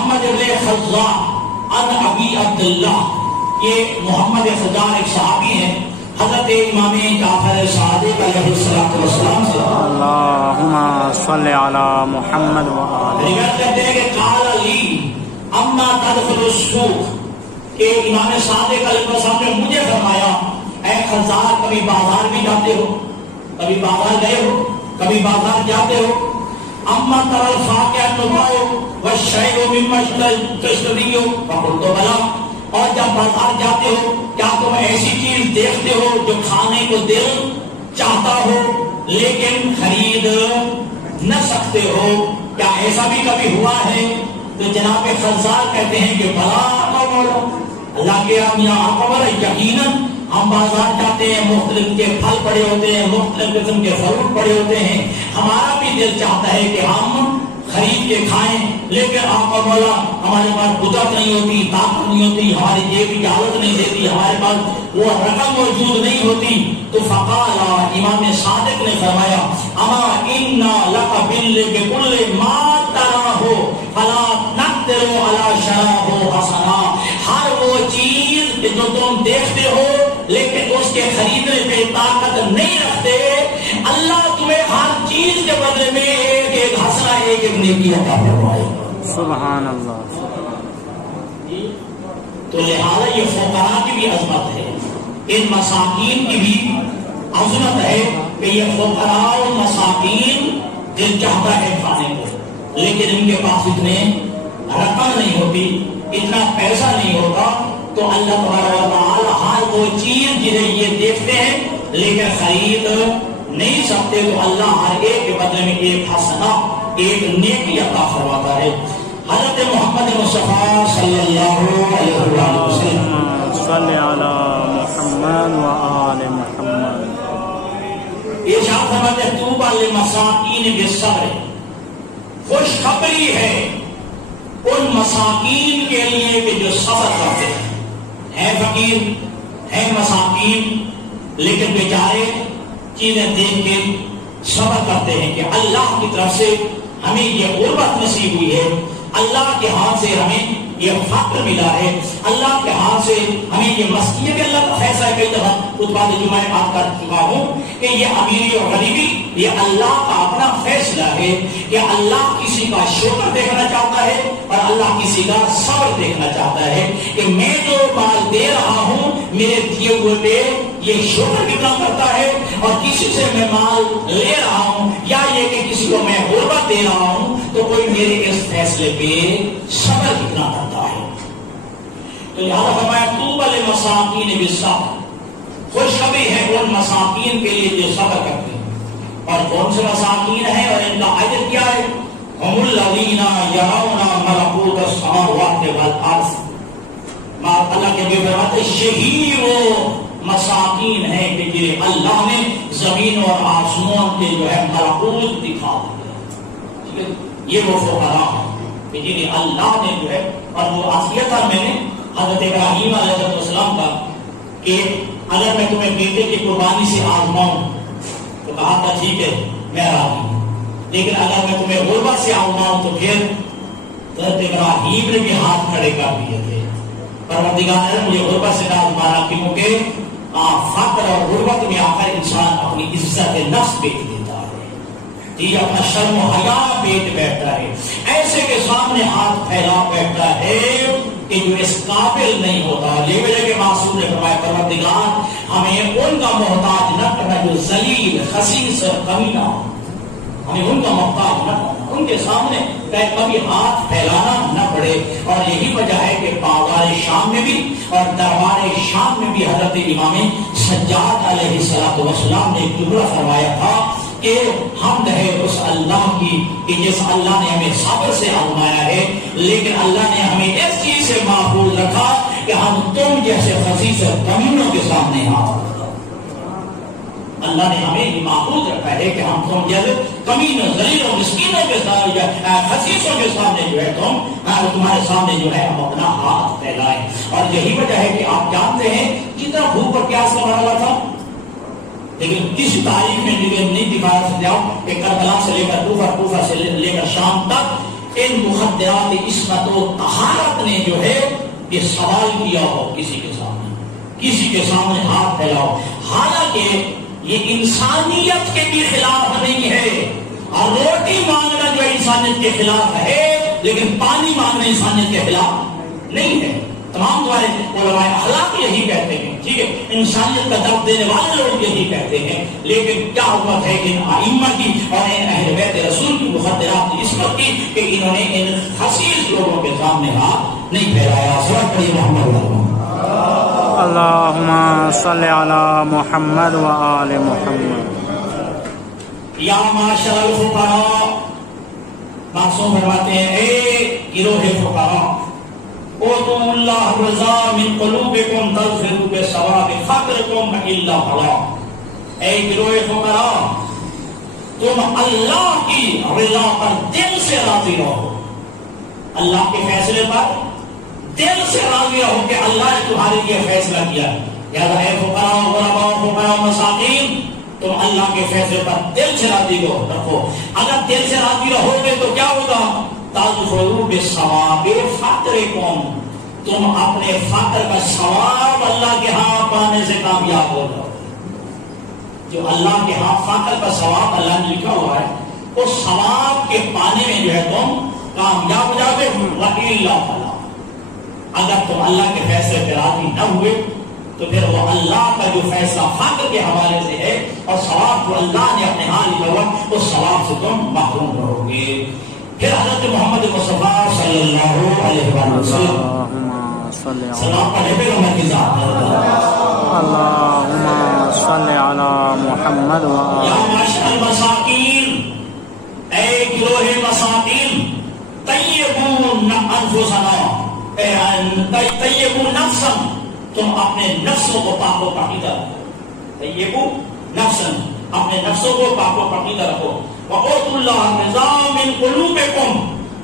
محمد ابن خزاع ان ابی عبداللہ، یہ محمد خزاع ایک صحابی ہیں حضرت امام جعفر صادق علیہ السلام سے، اللہم صلی علی محمد وآلہ، روایت کرتے ہیں کہ قال لی اما تدخل السوق، کہ امام صادق علیہ السلام نے مجھے فرمایا اے خزاع کبھی بازار بھی جاتے ہو، کبھی بازار گئے ہو، کبھی بازار جاتے ہو، اما ترى الفاقع تباؤ والشیء مما تشتری ہو، فقلت بلا، اور جب بازار جاتے ہو کیا تم ایسی چیز دیکھتے ہو جو کھانے کو دل چاہتا ہو لیکن خرید نہ سکتے ہو، کیا ایسا بھی کبھی ہوا ہے؟ تو جناب خزاع کہتے ہیں کہ بلا اللہ کے یہاں یقیناً ہم بازار جاتے ہیں، مختلف کے پھل پڑے ہوتے ہیں، مختلف قسم کے فروٹ پڑے ہوتے ہیں، ہمارا بھی دل چاہتا ہے کہ ہم خرید کے کھائیں، لیکن آپ کا مولا ہمارے پاس قدرت نہیں ہوتی، طاقت نہیں ہوتی، ہماری جیب اجازت نہیں دیتی، ہمارے پاس وہ رقم موجود نہیں ہوتی۔ تو فقال امام صادق نے فرمایا اما انا لک بالکل ما تراہ فلا نقدر علی شراہ حسنا، ہر وہ چیز جو تم دیکھتے ہو لیکن اس کے خریدنے پہ طاقت نہیں رکھتے، اللہ تمہیں ہر چیز کے بدلے میں ایک ایک حسنہ، ایک ایک نیکی عطا فرمائے گا۔ سبحان اللہ۔ تو لہذا یہ فقراء کی بھی عظمت ہے، ان مساکین کی بھی عظمت ہے کہ یہ فقراء و مساکین دل چاہتا ہے کھانے کو، لیکن ان کے پاس اتنے رقم نہیں ہوتی، اتنا پیسہ نہیں ہوتا، تو اللہ تبارک و تعالی ہر وہ چیز جنہیں یہ دیکھتے ہیں لیکن خرید نہیں سکتے، تو اللہ ہر ایک کے بدلے میں ایک حسنہ، ایک نیکی عطا فرماتا ہے۔ حضرت محمد مصطفیٰ صلی اللہ علیہ وسلم صلی علی محمد وآل محمد، ارشاد فرماتے ہیں طوبی للمساکین بالصبر، خوشخبری ہے ان مساکین کے لیے کہ جو صبر کرتے ہیں فقیر ہیں مساکین لیکن بیچارے چیزیں دیکھ کے صبر کرتے ہیں کہ اللہ کی طرف سے ہمیں یہ غربت نصیب ہوئی ہے، اللہ کے ہاتھ سے ہمیں یہ فقر ملا ہے، اللہ کے ہاتھ سے ہمیں یہ مسکینت کے، اللہ کا فیصلہ ہے۔ کئی دفعہ اس بات جو میں بات کر چکا ہوں کہ یہ امیری اور غریبی یہ اللہ کا اپنا فیصلہ ہے کہ اللہ کسی کا شکر دیکھنا چاہتا ہے اور اللہ کسی کا صبر دیکھنا چاہتا ہے کہ میں جو مال دے رہا ہوں میرے دیے ہوئے پہ یہ شکر کتنا کرتا ہے، اور کسی سے میں مال لے رہا ہوں یا یہ کہ کسی کو میں غربت دے رہا ہوں تو کوئی میرے اس فیصلے پہ صبر کتنا کرتا ہے۔ تو لہٰذا فرمایا طوبی للمساکین بالصبر، خوشخبری ہے ان مساکین کے لیے جو صبر کرتے ہیں، اور کون سے مساکین ہیں اور ان کا اجر کیا ہے؟ هم الذین یرون ملکوت السماوات والارض، اللہ کے بھی فرماتے یہی وہ مساکین ہیں کہ جنہیں اللہ نے زمین اور آسمان کے جو ہے ملکوت دکھا دیا، یہ وہ فقراء ہیں کہ جنہیں اللہ نے جو ہے، اور وہ عصیت میں نے حضرت ابراہیم علیہ السلام کا کہ اگر میں تمہیں بیٹے کی قربانی سے آزماؤں تو کہا تھا ٹھیک ہے میں راضی ہوں، لیکن اگر میں تمہیں غربت سے آزماؤں تو پھر حضرت ابراہیم نے بھی ہاتھ کھڑے کر دیے تھے، پروردگار نے مجھے غربت سے نہ آزمانا کیونکہ فقر اور غربت میں آ کر انسان اپنی عزت نفس بیچ دیتا ہے، جی اپنا شرم و حیا بیچ بیٹھتا ہے، ایسے کے سامنے ہاتھ پھیلا بیٹھتا ہے کہ جو اس قابل نہیں ہوتا۔ لیولے کے معصوم نے فرمایا پروردگار ہمیں ان کا محتاج نہ کرنا جو ذلیل خسیس اور کمینہ، ہمیں ان کا محتاج نہ کرنا، ان کے سامنے کبھی ہاتھ پھیلانا نہ پڑے۔ اور یہی وجہ ہے کہ بازار شام میں بھی اور دربار شام میں بھی حضرت امام سجاد علیہ السلام نے جملہ فرمایا تھا کہ حمد ہے اس اللہ کی کہ جس اللہ نے ہمیں صبر سے آزمایا ہے، لیکن اللہ نے ہمیں اس چیز سے محفوظ رکھا کہ ہم تم جیسے خسیس اور کمینوں کے سامنے ہاتھ، اللہ نے ہمیں محفوظ رکھا ہے کہ ہم تم جیسے کمینوں، ذلیلوں، مسکینوں کے سامنے، خسیسوں کے سامنے جو ہے تمہارے سامنے جو ہے ہم اپنا ہاتھ پھیلائیں۔ اور یہی وجہ ہے کہ آپ جانتے ہیں کتنا بھوک اور پیاس کا مرحلہ تھا، لیکن کسی تاریخ میں نہیں دکھا سکتے آپ کہ کربلا سے لے کر کوفہ سے لے کر شام تک ان مخدرات عصمت و طہارت نے جو ہے یہ سوال کیا ہو کسی کے سامنے ہاتھ پھیلاؤ، حالانکہ یہ انسانیت کے بھی خلاف نہیں ہے، اور روٹی مانگنا جو انسانیت کے خلاف ہے، لیکن پانی مانگنا انسانیت کے خلاف نہیں ہے۔ تمام تمہارے علماء اخلاق یہی کہتے ہیں، ٹھیک ہے، انسانیت کا درد دینے والے لوگ یہی کہتے ہیں، لیکن کیا حکمت ہے ان ائمہ کی اور ان اہل بیت رسول کی مخدرات کی عصمت کی کہ انہوں نے ان خسیس لوگوں کے سامنے ہاتھ نہیں پھیلایا۔ صلوات پڑھیے محمد اللہم صلی علی محمد و آل محمد۔ یا معاشر الفقراء، معصوم فرماتے ہیں اے گروہ فقراء، اوتم اللہ رضا من قلوبکم تظفروا بثواب فقرکم الا فلا، اے گروہ فقراء تم اللہ کی رضا پر دل سے راضی رہو، اللہ کے فیصلے پر دل سے راضی رہو کہ اللہ نے تمہارے لیے فیصلہ کیا، لہذا اے فقراء غرباء فقراء مساکین تم اللہ کے فیصلے پر دل سے راضی رکھو۔ اگر دل سے راضی رہو گے تو کیا ہوگا؟ تظفروا بثواب فقرکم، تم اپنے فقر کا ثواب اللہ کے ہاں پانے سے کامیاب ہو جاؤ۔ جو اللہ کے ہاں فقر کا ثواب اللہ نے لکھا ہوا ہے، اس ثواب کے پانے میں جو ہے تم کامیاب ہو جاؤ گے۔ وَإِلَّا فَلَا، اگر تم اللہ کے فیصلے پہ راضی نہ ہوئے تو پھر وہ اللہ کا جو فیصلہ فقر کے حوالے سے ہے اور ثواب جو اللہ نے اپنے ہاں لکھا ہوا اس ثواب سے تم محروم رہو گے۔ پھر حضرت محمد مصطفیٰ صلی اللہ علیہ وسلم سلام پڑھے پیغمبر کی ذات اللہم صلی علی محمد و آل یا معاشر المساکین، اے گروہ مساکین، طیبوا انفسنا، طیبوا نفسا، تم اپنے نفسوں کو پاک و پاکیزہ رکھو، طیبوا نفسا، اپنے نفسوں کو پاک و پاکیزہ رکھو، وَأُوتُوا اللَّهَ رِضَا مِن قُلُوبِكُمْ،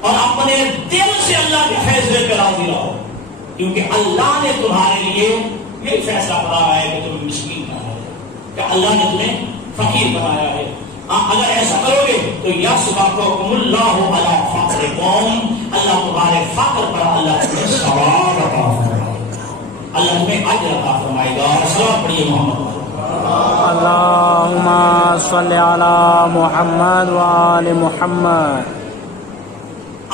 اور اپنے دل سے اللہ کے فیصلے پہ راضی رہو، کیونکہ اللہ نے تمہارے لیے یہی فیصلہ بنایا ہے کہ تم مسکین بنایا ہے، کہ اللہ نے تمہیں فقیر بنایا ہے۔ اگر ایسا کرو گے تو یَصْبَحُکُمُ اللَّهُ عَلَىٰ فَقْرِکُمْ، اللہ تمہارے فقر پر اللہ تمہیں ثواب عطا فرمائے گا، اللہ تمہیں اجر عطا فرمائے گا۔ سلام پڑھیے محمد۔ اللہم صلی علی محمد و آل محمد۔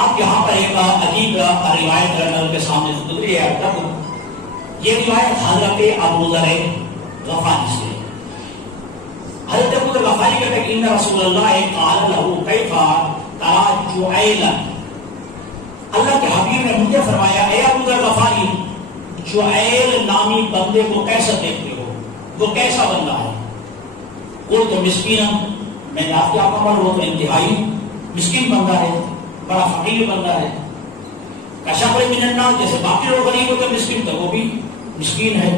اب یہاں پر ایک عجیب روایت رنل کے سامنے سے گزری ہے، یہ روایت حضرت ابو ذر غفاری سے۔ حضرت ابو ذر غفاری کہتے ہیں ان رسول اللہ قال له کیف ترى جعیلا، اللہ کے حبیب نے مجھے فرمایا اے ابو ذر غفاری، جعیل نامی بندے کو کیسا دیکھتے ہو، وہ کیسا بندہ ہے؟ قلت مسکینا، میں نے آپ کا عمر وہ تو انتہائی مسکین بندہ ہے، بڑا فقیر بندہ ہے، کشفر من الناس، جیسے باقی لوگ غریب ہوتے مسکین تو وہ بھی مسکین ہے۔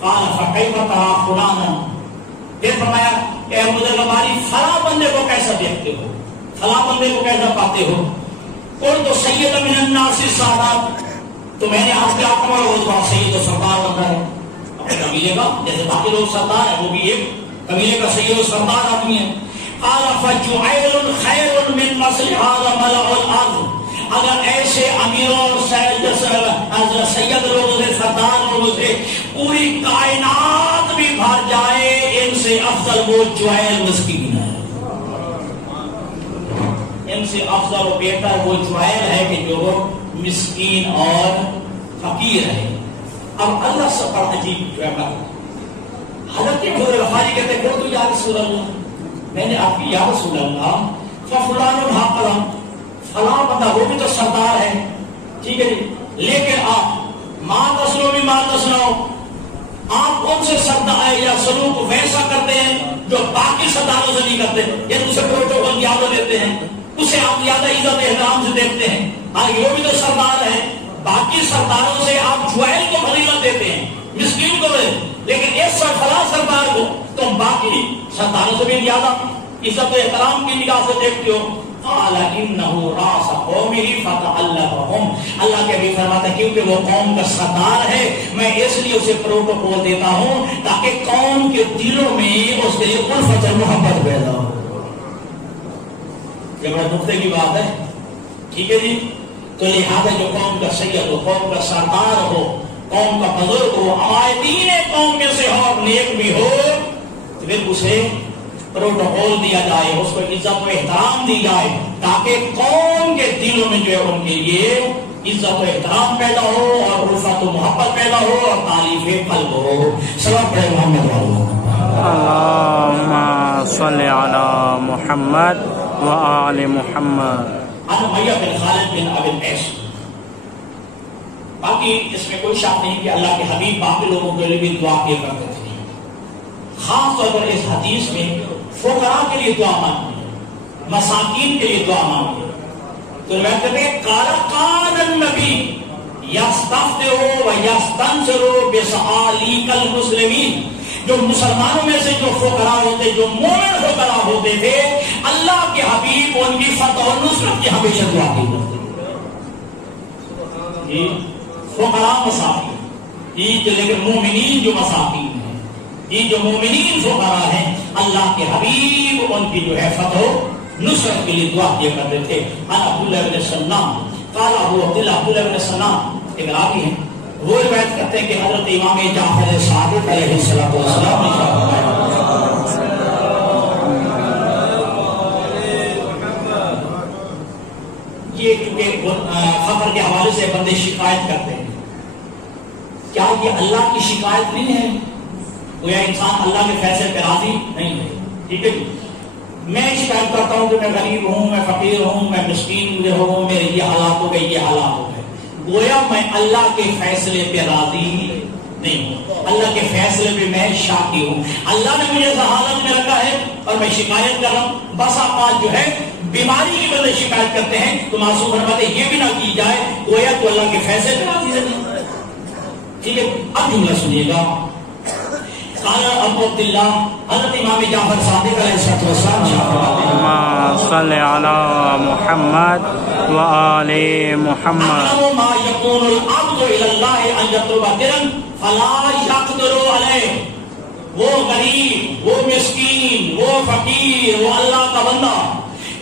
قال فکیف ترى فلانا، پھر فرمایا اے ابو ذر غفاری فلاں بندے کو کیسا دیکھتے ہو، فلاں بندے کو کیسا پاتے ہو؟ قلت سید من الناس السادات، تو میں نے آپ کے آپ کا وہ بڑا سید و سردار بندہ ہے اپنے قبیلے کا، جیسے باقی لوگ سردار ہیں وہ بھی ایک قبیلے کا سید و سردار آدمی ہے۔ قال فجعیل خیر من مثل هذا ملأ الارض، اگر ایسے امیروں اور سید لوگوں سے سردار لوگوں سے پوری کائنات بھی بھر جائے، ان سے افضل وہ جعیل مسکین ہے، ان سے افضل و بہتر وہ جعیل ہے کہ جو مسکین اور فقیر ہے۔ اب اللہ سے بڑا عجیب جو ہے حضرت ابو ذر غفاری کہتے ہیں تو یا رسول اللہ، میں نے آپ کی یا رسول اللہ فلان حقا، فلاں بندہ وہ بھی تو سردار ہے، ٹھیک ہے جی، لیکن آپ ماں تسلو بھی ماں تسلو، آپ ان سے سردار یا سلوک ویسا کرتے ہیں جو باقی سرداروں سے نہیں کرتے، یا اسے پروٹوکول زیادہ دیتے ہیں، اسے آپ زیادہ عزت احترام سے دیکھتے ہیں، حالانکہ وہ بھی تو سردار ہے، باقی سرداروں سے آپ جوہل کو فضیلت دیتے ہیں، مسکین کو دے، لیکن اس فلاں سردار کو تم باقی سرداروں سے بھی زیادہ عزت و احترام کی نگاہ سے دیکھتے ہو۔ قال انه راس قومه فتعلقهم، اللہ کے بھی فرماتا ہے کیونکہ وہ قوم کا سردار ہے، میں اس لیے اسے پروٹوکول دیتا ہوں تاکہ قوم کے دلوں میں اس کے لیے الفت اور محبت پیدا ہو۔ یہ بڑے نقطے کی بات ہے، ٹھیک ہے جی. تو لہٰذا جو قوم کا سید ہو، قوم کا سردار ہو، قوم کا بزرگ ہو، عمائدین قوم میں سے ہو اور نیک بھی ہو، تو پھر اسے پروٹوکول دیا جائے، اس کو عزت و احترام دی جائے، تاکہ قوم کے دلوں میں جو ہے ان کے لیے عزت و احترام پیدا ہو اور الفت و محبت پیدا ہو اور تعریف قلب ہو. صلوات پڑھیں محمد اللہم صلی علی محمد وآل محمد. عن امیہ بن خالد بن ابی القیس. باقی اس میں کوئی شک نہیں کہ اللہ کے حبیب باقی لوگوں کے لیے بھی دعا کیا کرتے تھے. خاص طور پر اس حدیث میں فقراء کے لیے دعا مانگی، مساکین کے لیے دعا مانگی. تو روایت کرتے ہیں قال قال النبی یستفتح و یستنصر بسعالیک المسلمین. جو مسلمانوں میں سے جو فقراء ہوتے، جو مومن فقراء ہوتے تھے، اللہ کے حبیب ان کی فتح اور نصرت کی ہمیشہ دعا کی کرتے تھے. فقراء مساکین، یہ لیکن مومنین جو مساکین ہیں، یہ جو مومنین فقراء ہیں، اللہ کے حبیب ان کی جو ہے فتح و نصرت کے لیے دعا کیا کرتے تھے. عبداللہ بن سلام قال ابو عبداللہ عبداللہ بن سلام ایک راوی ہیں، وہ روایت کرتے ہیں کہ حضرت امام جعفر صادق علیہ السلام نے یہ کیونکہ فقر کے حوالے سے بندے شکایت کرتے ہیں، کیا یہ اللہ کی شکایت نہیں ہے؟ گویا انسان اللہ کے فیصلے پہ راضی نہیں ہے. ٹھیک ہے جی، میں شکایت کرتا ہوں کہ میں غریب ہوں، میں فقیر ہوں، میں مسکین ہوں، میرے یہ حالات ہو گئے، یہ حالات ہو گئے. گویا میں اللہ کے فیصلے پہ راضی نہیں ہوں، اللہ کے فیصلے پہ میں شاکی ہوں. اللہ نے مجھے اس حالت میں رکھا ہے اور میں شکایت کر رہا ہوں. بس اوقات جو ہے بیماری کی وجہ سے شکایت کرتے ہیں، تو معصوم فرماتے ہیں یہ بھی نہ کی جائے گویا تو اللہ کے فیصلے پہ راضی نہیں. ٹھیک ہے، اب جملہ سنیے گا. قال ابو عبداللہ حضرت امام جعفر صادق علیہ السلام صلی علی محمد وآل محمد. ما يكون العبد الى الله ان يطلب درا فلا يقدر عليه. وہ غریب، وہ مسکین، وہ فقیر، وہ اللہ کا بندہ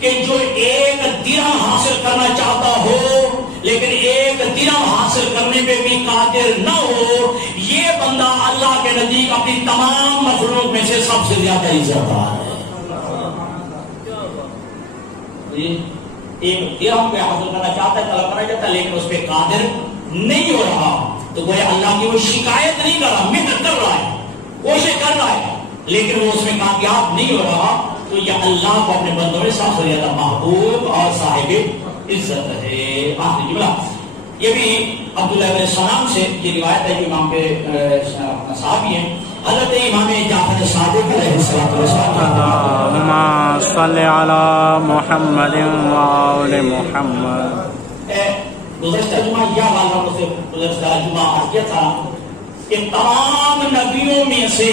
کہ جو ایک درہم حاصل کرنا چاہتا ہو لیکن ایک درہم حاصل کرنے پہ بھی قادر نہ ہو، یہ بندہ اللہ کے نزدیک اپنی تمام مخلوق میں سے سب سے زیادہ عزت دار ہے. ایک درہم پہ حاصل کرنا چاہتا ہے، طلب کرنا چاہتا ہے، لیکن اس پہ قادر نہیں ہو رہا، تو وہ اللہ کی وہ شکایت نہیں کر رہا، محنت کر رہا ہے، کوشش کر رہا ہے، لیکن وہ اس میں کامیاب نہیں ہو رہا، تو یہ اللہ کو اپنے بندوں میں سب سے زیادہ محبوب اور صاحب عزت ہے. آخری جملہ یہ بھی عبداللہ بن سلام سے یہ روایت ہے، جو امام پہ صحابی ہیں، حضرت امام جعفر صادق علیہ السلام. اللہم صلی علی محمد وآل محمد. گزشتہ جمعہ یا غالباً سے گزشتہ جمعہ عرض کیا تھا کہ تمام نبیوں میں سے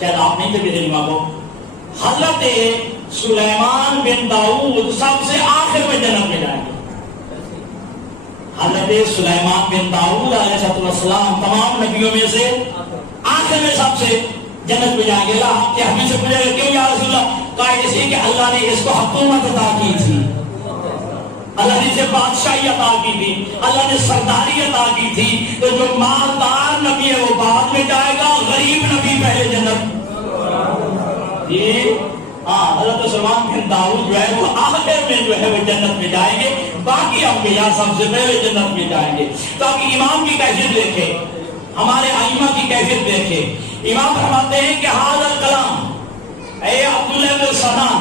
شاید آپ نہیں تھے جمعہ کو، حضرت سلیمان بن داؤد سب سے آخر میں جنت میں جائیں گے. حضرت سلیمان بن داؤد علیہ السلام تمام نبیوں میں سے آخر میں سب سے جنت میں جائیں گے. اللہ کہ ہمیں سے پوچھا کیوں یا رسول اللہ؟ کہا اس لیے کہ اللہ نے اس کو حکومت عطا کی تھی، اللہ نے اسے بادشاہی عطا کی تھی، اللہ نے سرداری عطا کی تھی. تو جو مالدار نبی ہے وہ بعد میں جائے گا، غریب نبی پہلے جنت. حضرت سلیمان بن داؤد جو ہے وہ آخر میں جو ہے وہ جنت میں جائیں گے، باقی انبیاء سب سے پہلے جنت میں جائیں گے. تاکہ امام کی کیفیت دیکھے، ہمارے ائمہ کی کیفیت دیکھے. امام فرماتے ہیں کہ حاضر کلام اے عبداللہ بن سلام،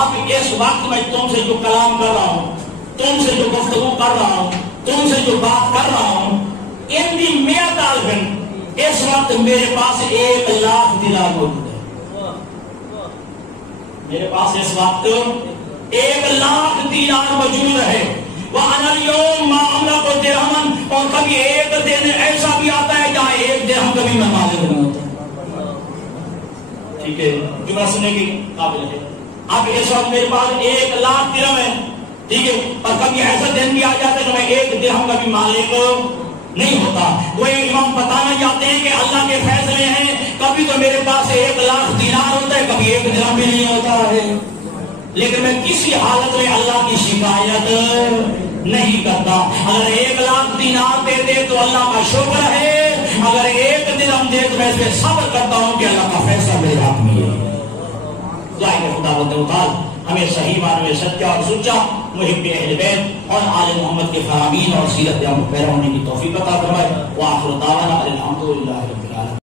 اب اس وقت میں تم سے جو کلام کر رہا ہوں، تم سے جو گفتگو کر رہا ہوں، تم سے جو بات کر رہا ہوں، ان دی میرا طالب اس وقت میرے پاس 1,00,000 دینار موجود ہے. میرے پاس اس وقت 1,00,000 دینار موجود ہے. وَأَنَا الْيَوْمَ مَا أَمْلَكُ دِرْهَمًا، اور کبھی ایک دن ایسا بھی آتا ہے جہاں 1 درہم کبھی میں مالک نہیں ہوتا. ٹھیک ہے، جملہ سننے کی قابل ہے. اب اس وقت میرے پاس 1,00,000 درہم ہے، ٹھیک ہے، اور کبھی ایسا دن بھی آ جاتا ہے کہ میں 1 درہم کا بھی مالک نہیں ہوتا. وہ امام بتانا چاہتے ہیں کہ اللہ کے فیصلے ہیں، کبھی تو میرے پاس 1,00,000 دینار ہوتا ہے، کبھی 1 درہم بھی نہیں ہوتا ہے. لیکن میں کسی حالت میں اللہ کی شکایت نہیں کرتا. اگر 1,00,000 دینار دے دے تو اللہ کا شکر ہے، اگر 1 درہم دے تو میں اس پہ صبر کرتا ہوں کہ اللہ کا فیصلہ میرے ہاتھ میں ہے. ظاہر خدا متعال ہمیں صحیح معنی میں سچا اور سچا محب اہل بیت اور آل محمد کے فرامین اور سیرت پیرا ہونے کی توفیق عطا فرمائے. وآخر دعوانا الحمدللہ رب العالمین.